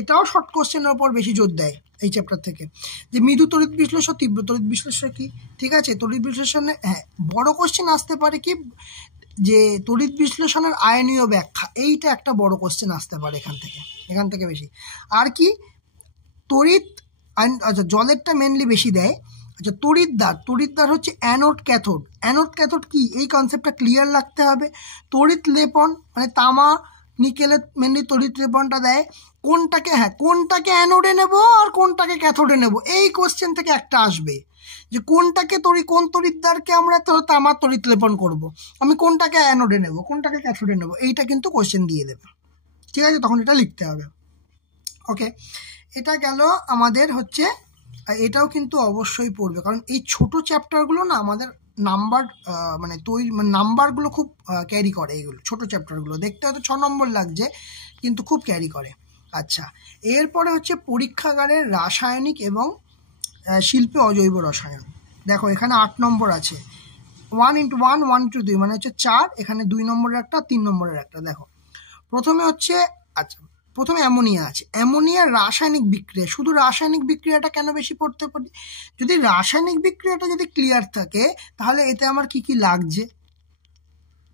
এটাও শর্ট কোশ্চেনের ওপর বেশি জোর দেয় এই চ্যাপ্টার থেকে, যে মৃদু তড়িৎ বিশ্লেষণ, তীব্র তড়িৎ বিশ্লেষণ কি, ঠিক আছে। তড়িৎ বিশ্লেষণে বড় কোশ্চেন আসতে পারে কি, যে তড়িৎ বিশ্লেষণের আয়নীয় ব্যাখ্যা, এইটা একটা বড় কোশ্চেন আসতে পারে এখান থেকে বেশি। আর কি, তড়িৎ, আচ্ছা জলেরটা মেনলি বেশি দেয়। আচ্ছা, তড়িৎদ্বার হচ্ছে অ্যানোড ক্যাথোড কি, এই কনসেপ্টটা ক্লিয়ার রাখতে হবে। তড়িৎ লেপন, মানে তামা নিকেলের মেনলি তড়িৎ লেপনটা দেয়, কোনটাকে অ্যানোডে নেব আর কোনটাকে ক্যাথোডে নেব, এই কোশ্চেন থেকে একটা আসবে, যে কোন তড়িৎদ্বারকে আমরা তামার তড়িৎ লেপন করব, আমি কোনটাকে অ্যানোডে নেব, কোনটাকে ক্যাথোডে নেব, এইটা কিন্তু কোশ্চেন দিয়ে দেবে, ঠিক আছে। তখন এটা লিখতে হবে। ওকে, এটা গেল আমাদের হচ্ছে, এটাও কিন্তু অবশ্যই পড়বে, কারণ এই ছোট চ্যাপ্টারগুলো না আমাদের নাম্বার মানে নাম্বারগুলো খুব ক্যারি করে। এইগুলো ছোট চ্যাপ্টারগুলো দেখতে হয়তো 6 নম্বর লাগছে, কিন্তু খুব ক্যারি করে। আচ্ছা, এরপরে হচ্ছে পরীক্ষাগারের রাসায়নিক এবং শিল্পে অজৈব রসায়ন। দেখো, এখানে 8 নম্বর আছে, 1 × 1 1 × 2 মানে হচ্ছে 4, এখানে 2 নম্বরের একটা, 3 নম্বরের একটা। দেখো, প্রথমে অ্যামোনিয়া আছে, অ্যামোনিয়ার রাসায়নিক বিক্রিয়া। শুধু রাসায়নিক বিক্রিয়াটা কেন বেশি পড়তে পারি, যদি রাসায়নিক বিক্রিয়াটা যদি ক্লিয়ার থাকে, তাহলে এতে আমার কি কি লাগছে,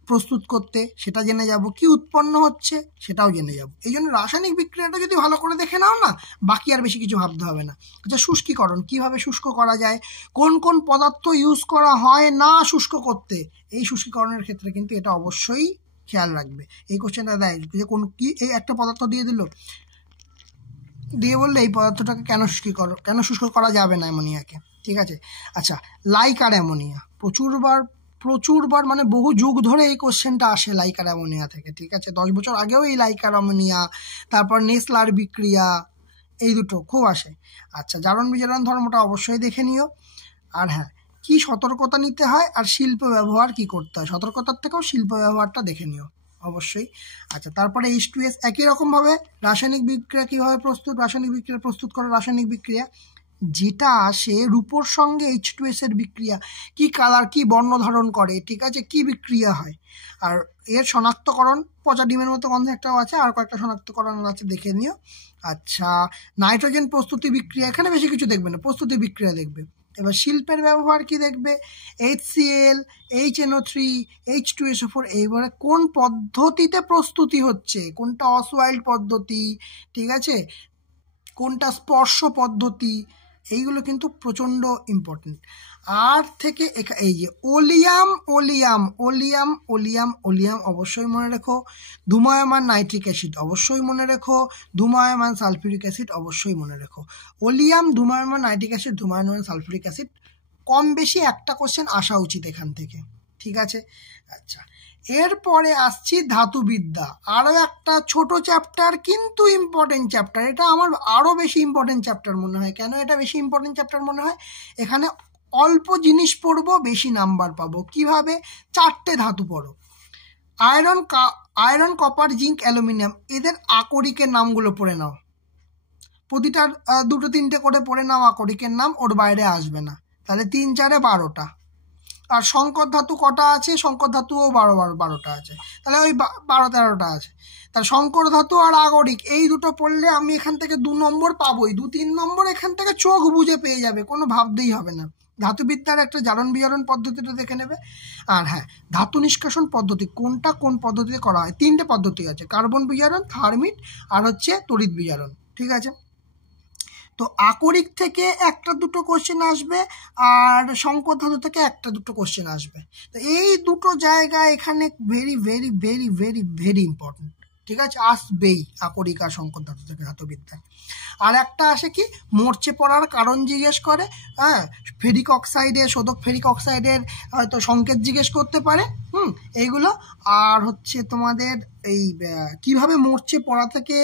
প্রস্তুত করতে সেটা জেনে যাব, কি উৎপন্ন হচ্ছে সেটাও জেনে যাব। এই জন্য রাসায়নিক বিক্রিয়াটা যদি ভালো করে দেখে নাও না, বাকি আর বেশি কিছু ভাবতে হবে না। আচ্ছা, শুষ্কীকরণ কিভাবে শুষ্ক করা যায়, কোন কোন পদার্থ ইউজ করা হয় না শুষ্ক করতে, এই শুষ্কীকরণের ক্ষেত্রে কিন্তু এটা অবশ্যই খেয়াল রাখবে। এই কোশ্চেনটা দেয় যে কোন কি, এই একটা পদার্থ দিয়ে দিল, দিয়ে বললে এই পদার্থটাকে কেন শুষ্ক করা যাবে না অ্যামোনিয়াকে, ঠিক আছে। আচ্ছা, লাইক আর অ্যামোনিয়া প্রচুরবার মানে বহু যুগ ধরে এই কোশ্চেনটা আসে লাইক আর অ্যামোনিয়া থেকে, ঠিক আছে। 10 বছর আগেও এই লাইক আর অ্যামোনিয়া, তারপর নেসলার বিক্রিয়া, এই দুটো খুব আসে। আচ্ছা, জারণ বিজারণ ধর্মটা অবশ্যই দেখে নিও। আর হ্যাঁ, কি সতর্কতা নিতে হয় আর শিল্প ব্যবহার কি করতে হয়, সতর্কতার থেকেও শিল্প ব্যবহারটা দেখে নিও অবশ্যই। আচ্ছা, তারপরে H2S একই রকমভাবে রাসায়নিক বিক্রিয়া কীভাবে রাসায়নিক বিক্রিয়া প্রস্তুত করা, রাসায়নিক বিক্রিয়া যেটা আসে রূপোর সঙ্গে H2S এর বিক্রিয়া, কি কালার, কি বর্ণ ধারণ করে, ঠিক আছে, কি বিক্রিয়া হয়। আর এর শনাক্তকরণ, পচা ডিমের মতো গন্ধ একটাও আছে, আর কয়েকটা শনাক্তকরণ আছে, দেখে নিও। আচ্ছা, নাইট্রোজেন প্রস্তুতি বিক্রিয়া, এখানে বেশি কিছু দেখবে না, প্রস্তুতি বিক্রিয়া দেখবে। এবার শিল্পের ব্যবহার কি দেখবে, HCl, HNO3, H2SO4, এইবারে কোন পদ্ধতিতে প্রস্তুতি হচ্ছে, কোনটা অসওয়াইল্ড পদ্ধতি, ঠিক আছে, কোনটা স্পর্শ পদ্ধতি, এইগুলো কিন্তু প্রচণ্ড ইম্পর্টেন্ট। আর থেকে এই যে ওলিয়াম অবশ্যই মনে রেখো, ধূময়মান নাইট্রিক অ্যাসিড অবশ্যই মনে রেখো, ধূময়মান সালফিউরিক অ্যাসিড অবশ্যই মনে রেখো। ওলিয়াম, ধূময়মান নাইট্রিক অ্যাসিড, ধূময়মান সালফিউরিক অ্যাসিড, কম বেশি একটা কোশ্চেন আসা উচিত এখান থেকে, ঠিক আছে। আচ্ছা, এরপরে আসছি ধাতুবিদ্যা, আরও একটা ছোট চ্যাপ্টার কিন্তু ইম্পর্টেন্ট চ্যাপ্টার। এটা আমার আরও বেশি ইম্পর্টেন্ট চ্যাপ্টার মনে হয়। কেন এটা বেশি ইম্পর্টেন্ট চ্যাপ্টার মনে হয়, এখানে অল্প জিনিস পড়বো, বেশি নাম্বার পাবো। কিভাবে, 4টে ধাতু পড়ো, আয়রন, কপার, জিঙ্ক, অ্যালুমিনিয়াম, এদের আকরিকের নামগুলো পড়ে নাও, প্রতিটার 2-3টে করে পড়ে নাও আকরিকের নাম, ওর বাইরে আসবে না, তাহলে 3 4 12টা। আর সংকর ধাতু কটা আছে, সংকর ধাতুও 12টা আছে, তাহলে ওই 12-13টা আছে। তার সংকর ধাতু আর আগরিক এই দুটো পড়লে আমি এখান থেকে 2 নম্বর পাবোই, 2-3 নম্বর এখান থেকে চোখ বুঝে পেয়ে যাবে, কোনো ভাবতেই হবে না। ধাতুবিদ্যার একটা জারণ বিজারণ পদ্ধতিটা দেখে নেবে। আর হ্যাঁ, ধাতু নিষ্কাশন পদ্ধতি কোনটা কোন পদ্ধতিতে করা হয়, 3টে পদ্ধতি আছে, কার্বন বিজারণ, থার্মিট, আর হচ্ছে তড়িৎ বিজারণ, ঠিক আছে। তো আকরিক থেকে 1-2টো কোশ্চেন আসবে, আর সংকর ধাতু থেকে 1-2টো কোশ্চেন আসবে। তো এই দুটো জায়গা এখানে very very very very very important, ঠিক আছে, আসবেই আকরিক আর সংকর ধাতু থেকে ধাতুবিদ্যা। আর একটা আসে কি, মরচে পড়ার কারণ জিজ্ঞেস করে, হ্যাঁ, ফেরিক অক্সাইডের, শোধক ফেরিক অক্সাইডের হয়তো সংকেত জিজ্ঞেস করতে পারে, এইগুলো। আর হচ্ছে তোমাদের এই কিভাবে মরচে পড়া থেকে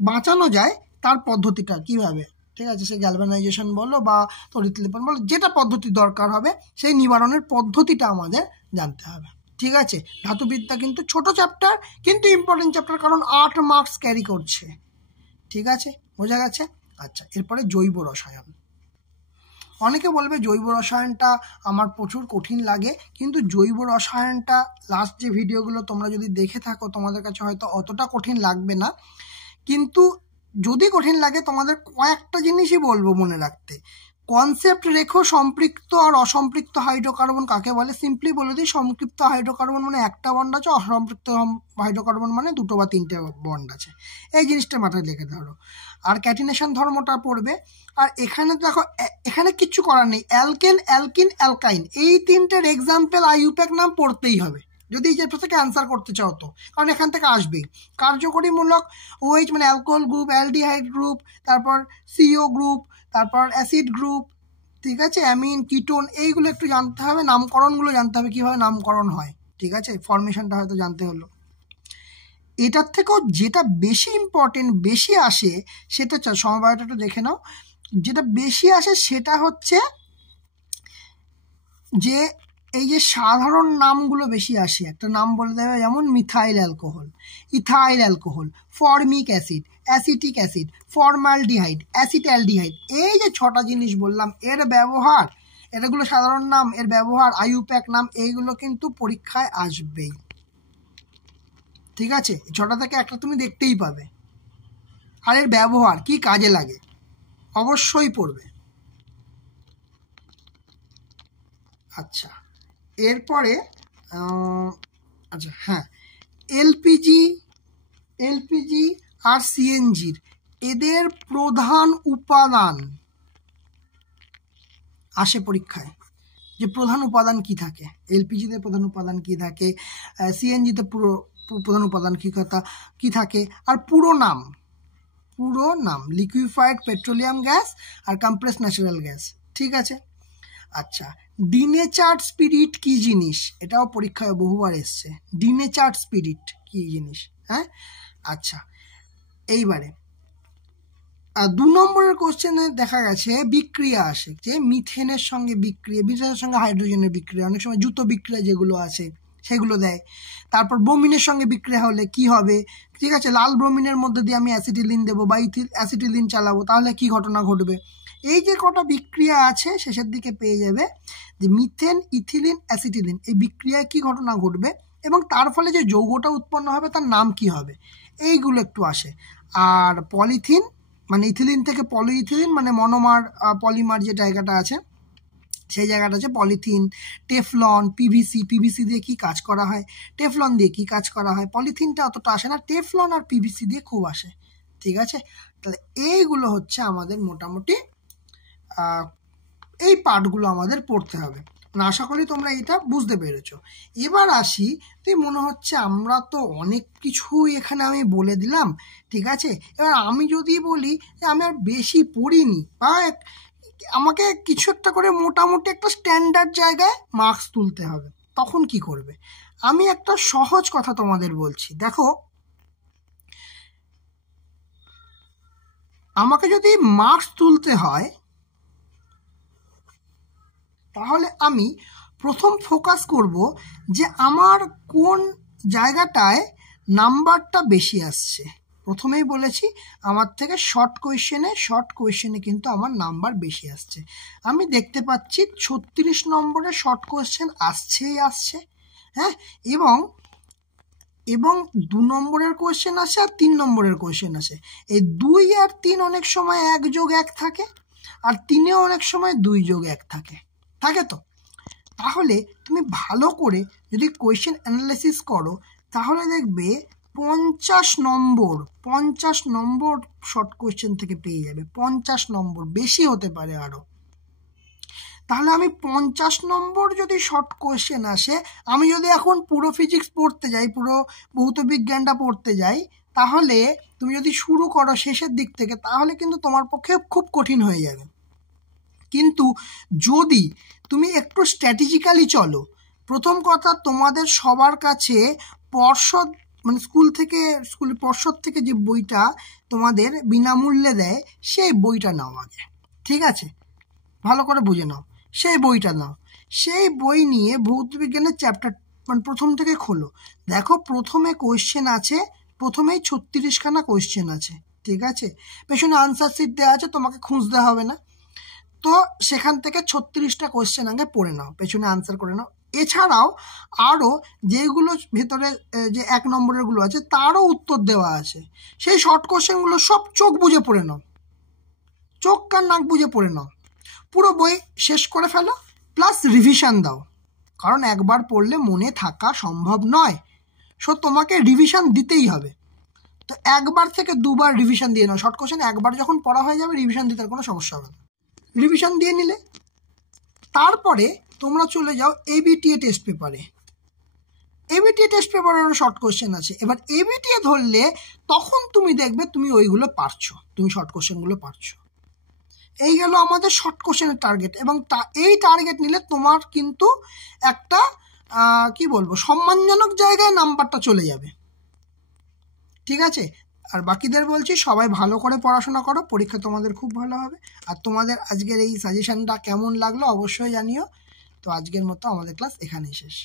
বাঁচানো যায় তার পদ্ধতিটা কিভাবে, ঠিক আছে, সে গ্যালভানাইজেশন বলো বা তড়িৎ লেপন বলো, যেটা পদ্ধতি দরকার হবে সেই নিবারণের পদ্ধতিটা আমাদের জানতে হবে, ঠিক আছে। ধাতুবিদ্যা কিন্তু ছোট চ্যাপ্টার, কিন্তু ইম্পর্টেন্ট চ্যাপ্টার, কারণ 8 মার্কস ক্যারি করছে, ঠিক আছে, বোঝা গেছে। আচ্ছা, এরপরে জৈব রসায়ন। অনেকে বলবে জৈব রসায়নটা আমার প্রচুর কঠিন লাগে, কিন্তু জৈব রসায়নটা লাস্ট যে ভিডিওগুলো তোমরা যদি দেখে থাকো তোমাদের কাছে হয়তো অতটা কঠিন লাগবে না, কিন্তু যদি কঠিন লাগে তোমাদের কয়েকটা জিনিসই বলবো মনে রাখতে। কনসেপ্ট রেখো, সম্পৃক্ত আর অসম্পৃক্ত হাইড্রোকার্বন কাকে বলে, সিম্পলি বলে দিই, সম্পৃক্ত হাইড্রোকার্বন মানে একটা বন্ড আছে, অসম্পৃক্ত হাইড্রোকার্বন মানে 2 বা 3টে বন্ড আছে, এই জিনিসটা মাথায় রেখে ধরো। আর ক্যাটিনেশন ধর্মটা পড়বে। আর এখানে দেখো, এখানে কিচ্ছু করার নেই, অ্যালকেন, অ্যালকিন, অ্যালকাইন, এই 3টের এক্সাম্পল আইইউপ্যাক নাম পড়তেই হবে যদি এই চ্যাপ্টার থেকে অ্যান্সার করতে চাও তো, কারণ এখান থেকে আসবেই। কার্যকরীমূলক OH মানে অ্যালকোহল গ্রুপ, অ্যালডিহাইড গ্রুপ, তারপর CO গ্রুপ, তারপর অ্যাসিড গ্রুপ, ঠিক আছে, অ্যামিন, কিটোন, এইগুলো একটু জানতে হবে, নামকরণগুলো জানতে হবে, কীভাবে নামকরণ হয়, ঠিক আছে, ফরমেশনটা হয়তো জানতে হলো। এটার থেকেও যেটা বেশি ইম্পর্টেন্ট, বেশি আসে, সেটা সমবায়টা দেখে নাও, যেটা বেশি আসে সেটা হচ্ছে যে এই যে সাধারণ নামগুলো বেশি আসে, একটা নাম বলে দেবে, যেমন methyl alcohol, ethyl alcohol, formic acid, acetic acid, formaldehyde, acetaldehyde, এই যে 6টা জিনিস বললাম, এর ব্যবহার, এটাগুলো সাধারণ নাম, এর ব্যবহার, আইইউপ্যাক নাম, এইগুলো কিন্তু পরীক্ষায় আসবেই, ঠিক আছে। 6টা থেকে একটা তুমি দেখতেই পাবে। আর এর ব্যবহার কি কাজে লাগে অবশ্যই পড়বে। আচ্ছা, এরপরে আচ্ছা হ্যাঁ, এলপিজি আর সিএনজির এদের প্রধান উপাদান আসে পরীক্ষায়, যে প্রধান উপাদান কি থাকে, এলপিজিতে প্রধান উপাদান কি থাকে, সিএনজিতে প্রধান উপাদান কি থাকে, আর পুরো নাম লিকুইফাইড পেট্রোলিয়াম গ্যাস আর কম্প্রেসড ন্যাচারাল গ্যাস। ঠিক আছে। আচ্ছা, ডিনেচার্ড স্পিরিট কি জিনিস, এটাও পরীক্ষায় বহুবার এসছে, ডিনেচার্ড স্পিরিট কি জিনিস। হ্যাঁ, আচ্ছা এইবারে 2 নম্বরের কোশ্চেনে দেখা গেছে বিক্রিয়া আসে, যে মিথেনের সঙ্গে মিথেনের সঙ্গে হাইড্রোজেনের বিক্রিয়া, অনেক সময় জুতো বিক্রিয়া যেগুলো আছে সেগুলো দেয়। তারপর ব্রোমিনের সঙ্গে বিক্রিয়া হলে কি হবে, ঠিক আছে, লাল ব্রোমিনের মধ্যে দিয়ে আমি অ্যাসিটিলিন দেবো বা অ্যাসিটিলিন চালাবো, তাহলে কি ঘটনা ঘটবে। এই যে কটা বিক্রিয়া আছে শেষের দিকে পেয়ে যাবে যে মিথেন, ইথিলিন, অ্যাসিটিলিন, এই বিক্রিয়ায় কি ঘটনা ঘটবে এবং তার ফলে যে যৌগটা উৎপন্ন হবে তার নাম কি হবে, এইগুলো একটু আসে। আর পলিথিন মানে ইথিলিন থেকে পলিইথিলিন মানে মনোমার পলিমার যে জায়গাটা আছে সেই জায়গাটা আছে পলিথিন। টেফলন, পিভিসি দিয়ে কি কাজ করা হয়, টেফলন দিয়ে কি কাজ করা হয়, পলিথিনটা অতটা আসে না, টেফলন আর পিভিসি দিয়ে খুব আসে। ঠিক আছে, তাহলে এইগুলো হচ্ছে আমাদের মোটামুটি এই পার্টগুলো আমাদের পড়তে হবে। আশা করি তোমরা এটা বুঝতে পেরেছো। এবার আসি, তুই মনে হচ্ছে আমরা তো অনেক কিছুই এখানে আমি বলে দিলাম, ঠিক আছে, এবার আমি যদি বলি যে আমি আর বেশি পড়িনি বা আমাকে কিছু একটা করে মোটামুটি একটা স্ট্যান্ডার্ড জায়গায় মার্কস তুলতে হবে, তখন কি করবে। আমি একটা সহজ কথা তোমাদের বলছি, দেখো আমাকে যদি মার্কস তুলতে হয় তাহলে আমি প্রথম ফোকাস করব যে আমার কোন জায়গাটায় নাম্বারটা বেশি আসছে। প্রথমেই বলেছি আমার থেকে শর্ট কোয়েশ্চেনে কিন্তু আমার নাম্বার বেশি আসছে। আমি দেখতে পাচ্ছি 36 নম্বরের শর্ট কোয়েশ্চেন আসছে। হ্যাঁ, এবং 2 নম্বরের কোয়েশ্চেন আসে আর 3 নম্বরের কোয়েশ্চেন আসে। এই 2 আর 3 অনেক সময় 1+1 থাকে, আর 3-এও অনেক সময় 2+1 থাকে তো। তাহলে তুমি ভালো করে যদি কোয়েশ্চেন অ্যানালাইসিস করো তাহলে দেখবে 50 নম্বর শর্ট কোয়েশ্চেন থেকে পেয়ে যাবে। 50 নম্বর, বেশি হতে পারে আরও। তাহলে আমি 50 নম্বর যদি শর্ট কোয়েশ্চেন আসে, আমি যদি এখন পুরো ফিজিক্স পড়তে যাই, পুরো ভৌত বিজ্ঞানটা পড়তে যাই, তাহলে তুমি যদি শুরু করো শেষের দিক থেকে তাহলে কিন্তু তোমার পক্ষে খুব কঠিন হয়ে যাবে। কিন্তু যদি তুমি একটু স্ট্র্যাটেজিক্যালি চলো, প্রথম কথা তোমাদের সবার কাছে পর্ষদ মানে পর্ষদ থেকে যে বইটা তোমাদের বিনামূল্যে দেয় সেই বইটা নাও আগে। ঠিক আছে, ভালো করে বুঝে নাও, সেই বইটা নাও। সেই বই নিয়ে ভৌত বিজ্ঞানের চ্যাপ্টার মানে প্রথম থেকে খোলো। দেখো প্রথমে কোয়েশ্চেন আছে, প্রথমেই 36খানা কোয়েশ্চেন আছে। ঠিক আছে, পেছনে আনসার শিট দেওয়া আছে, তোমাকে খুঁজতে হবে না। তো সেখান থেকে 36টা কোয়েশ্চেন আগে পড়ে নাও, পেছনে আনসার করে নাও। এছাড়াও আরও যেগুলো ভেতরে যে 1 নম্বরেরগুলো আছে তারও উত্তর দেওয়া আছে, সেই শর্ট কোয়েশ্চেনগুলো সব চোখ বুঝে পড়ে নাও, চোখ কান নাক বুঝে পড়ে নাও, পুরো বই শেষ করে ফেলো, প্লাস রিভিশন দাও, কারণ একবার পড়লে মনে থাকা সম্ভব নয়, তোমাকে রিভিশন দিতেই হবে। তো 1বার থেকে 2বার রিভিশন দিয়ে নাও। শর্ট কোয়েশ্চেন একবার যখন পড়া হয়ে যাবে রিভিশন দিতে কোনো সমস্যা হবে না। রিভিশন দিয়ে নিলে তারপরে তোমরা চলে যাও এবিটিএ টেস্ট পেপারে। এবিটিএ টেস্ট পেপারেরও শর্ট কোয়েশ্চেন আছে। এবার এবিটিএ ধরলে তখন তুমি দেখবে তুমি ওইগুলো পারছো, তুমি শর্ট কোয়েশ্চেনগুলো পারছো। এই গেল আমাদের শর্ট কোয়েশ্চেনের টার্গেট, এবং এই টার্গেট নিলে তোমার কিন্তু একটা কি বলবো সম্মানজনক জায়গায় নাম্বারটা চলে যাবে। ঠিক আছে, আর বাকিদের বলছি সবাই ভালো করে পড়াশোনা করো, পরীক্ষা তোমাদের খুব ভালো হবে। আর তোমাদের আজকের এই সাজেশনটা কেমন লাগলো অবশ্যই জানিও। তো আজকের মতো আমাদের ক্লাস এখানেই শেষ।